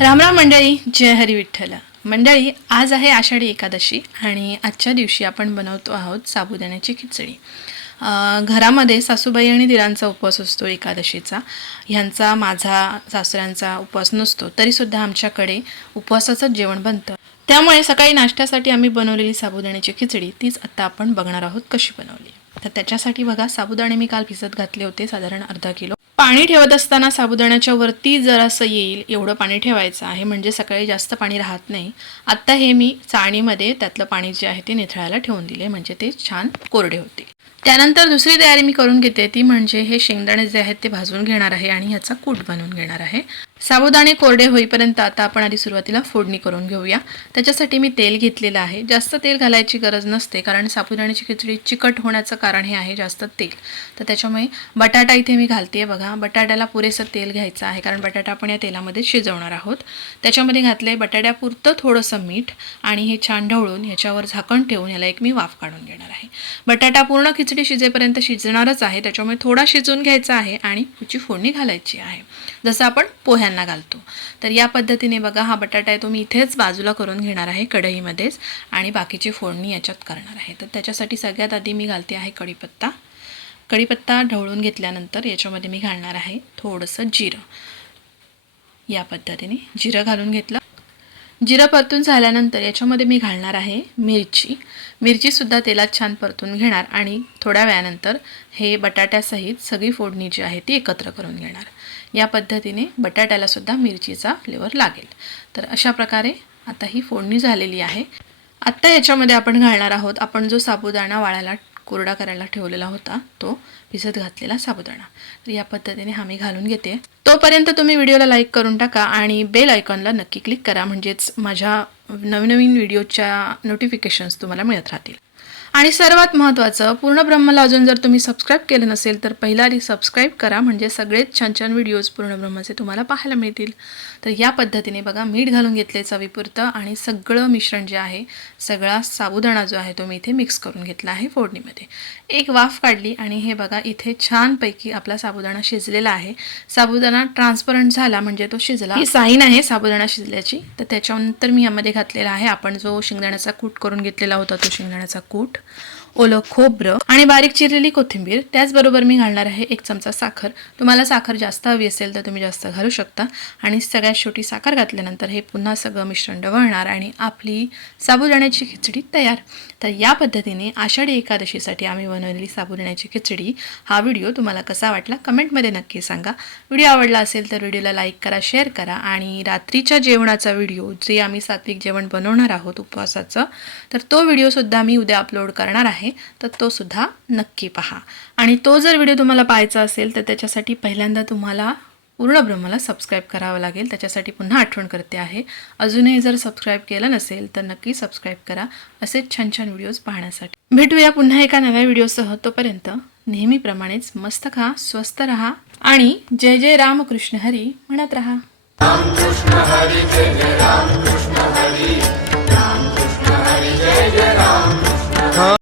रामराम मंडळी जय हरी विठ्ठल. मंडळी आज आहे आषाढी एकादशी आणि आजच्या दिवशी आपण बनवतो आहोत साबुदाण्याची खिचडी. घरामध्ये सासूबाई आणि दिरांचा उपवास असतो एकादशीचा. ह्यांचा माझा सासऱ्यांचा उपवास नसतो तरीसुद्धा आमच्याकडे उपवासाचंच जेवण बनतं. त्यामुळे सकाळी नाश्त्यासाठी आम्ही बनवलेली साबुदाण्याची खिचडी तीच आत्ता आपण बघणार आहोत कशी बनवली. तर त्याच्यासाठी बघा साबुदाणे मी काल भिजत घातले होते साधारण अर्धा किलो. पाणी ठेवत असताना साबुदाण्याच्या वरती जरासं येईल एवढं पाणी ठेवायचं आहे. म्हणजे सकाळी जास्त पाणी राहत नाही. आत्ता हे मी चाळणीमध्ये त्यातलं पाणी जे आहे ते निथळायला ठेवून दिले. म्हणजे ते छान कोरडे होते त्यानंतर दुसरी तयारी मी करून घेते ती म्हणजे हे शेंगदाणे जे आहेत ते भाजून घेणार आहे आणि ह्याचा कूट बनवून घेणार आहे. साबुदाणे कोरडे होईपर्यंत आता आपण आधी सुरुवातीला फोडणी करून घेऊया. त्याच्यासाठी मी तेल घेतलेलं आहे. जास्त तेल घालायची गरज नसते कारण साबुदाण्याची खिचडी चिकट होण्याचं कारण हे आहे जास्त तेल. तर त्याच्यामुळे बटाटा इथे मी घालते बघा. बटाट्याला पुरेसं तेल घ्यायचं आहे कारण बटाटा आपण या तेलामध्ये शिजवणार आहोत. त्याच्यामध्ये घातले बटाट्यापुरतं थोडंसं मीठ आणि हे छान ढवळून ह्याच्यावर झाकण ठेवून ह्याला एक मी वाफ काढून घेणार आहे. बटाटा पूर्ण खिचडी शिजेपर्यंत शिजणारच आहे. त्याच्यामुळे थोडा शिजवून घ्यायचा आहे आणि पुढची फोडणी घालायची आहे. जसं आपण पोह्यांना घालतो. तर या पद्धतीने बघा हा बटाटा आहे तो मी इथेच बाजूला करून घेणार आहे कढईमध्येच. आणि बाकीची फोडणी याच्यात करणार आहे. तर त्याच्यासाठी सगळ्यात आधी मी घालते आहे कढीपत्ता. कढीपत्ता ढवळून घेतल्यानंतर याच्यामध्ये मी घालणार आहे थोडंसं जिरं. या पद्धतीने जिरं घालून घेतलं. जिरं परतून झाल्यानंतर याच्यामध्ये मी घालणार आहे मिरची. मिरचीसुद्धा तेलात छान परतून घेणार आणि थोड्या वेळानंतर हे बटाट्यासहित सगळी फोडणी जी आहे ती एकत्र करून घेणार. या पद्धतीने बटाट्यालासुद्धा मिरचीचा फ्लेवर लागेल. तर अशा प्रकारे आता ही फोडणी झालेली आहे. आत्ता याच्यामध्ये आपण घालणार आहोत आपण जो साबुदाणा वाळायला कोरडा करायला ठेवलेला होता तो भिजत घातलेला साबुदाणा. तर या पद्धतीने हा मी घालून घेते. तोपर्यंत तुम्ही व्हिडिओला लाईक करून टाका आणि बेल आयकॉनला नक्की क्लिक करा म्हणजेच माझ्या नवनवीन व्हिडिओच्या नोटिफिकेशन्स तुम्हाला मिळत राहतील. आणि सर्वात महत्त्वाचं पूर्ण ब्रह्मला अजून जर तुम्ही सबस्क्राईब केलं नसेल तर पहिला आधी सबस्क्राईब करा. म्हणजे सगळेच छान छान व्हिडिओज पूर्ण ब्रह्माचे तुम्हाला पाहायला मिळतील. तर या पद्धतीने बघा मीठ घालून घेतले चवीपुरतं आणि सगळं मिश्रण जे आहे सगळा साबुदाणा जो आहे तो मी इथे मिक्स करून घेतला आहे फोडणीमध्ये. एक वाफ काढली आणि हे बघा इथे छानपैकी आपला साबुदाणा शिजलेला आहे. साबुदाणा ट्रान्सपरंट झाला म्हणजे तो शिजला. ही साईन आहे साबुदाणा शिजल्याची. तर त्याच्यानंतर मी यामध्ये घातलेला आहे. आपण जो शेंगदाण्याचा कूट करून घेतलेला होता तो शेंगदाण्याचा कूट. o lo cobro आणि बारीक चिरलेली कोथिंबीर त्याचबरोबर मी घालणार आहे एक चमचा साखर. तुम्हाला साखर जास्त हवी असेल तर तुम्ही जास्त घालू शकता. आणि सगळ्यात शेवटी साखर घातल्यानंतर हे पुन्हा सगळं मिश्रण डवळणार आणि आपली साबुदाण्याची खिचडी तयार. तर या पद्धतीने आषाढी एकादशीसाठी आम्ही बनवलेली साबुदाण्याची खिचडी हा व्हिडिओ तुम्हाला कसा वाटला कमेंटमध्ये नक्की सांगा. व्हिडिओ आवडला असेल तर व्हिडिओला लाईक करा शेअर करा आणि रात्रीच्या जेवणाचा व्हिडिओ जे आम्ही सात्विक जेवण बनवणार आहोत उपवासाचं तर तो व्हिडिओसुद्धा मी उद्या अपलोड करणार आहे. तर तो सुद्धा नक्की पहा. आणि तो जर व्हिडिओ तुम्हाला पाहायचा असेल तर त्याच्यासाठी पहिल्यांदा तुम्हाला पूर्ण ब्रह्माला सबस्क्राईब करावं लागेल. त्याच्यासाठी पुन्हा आठवण करते आहे. अजूनही जर सबस्क्राईब केलं नसेल तर नक्की सबस्क्राईब करा. असेच छान छान व्हिडिओज पाहण्यासाठी. भेटूया पुन्हा एका नव्या व्हिडिओसह. तोपर्यंत नेहमीप्रमाणेच मस्त खा स्वस्त रहा. आणि जय जय रामकृष्ण हरी. म्हणत रहा.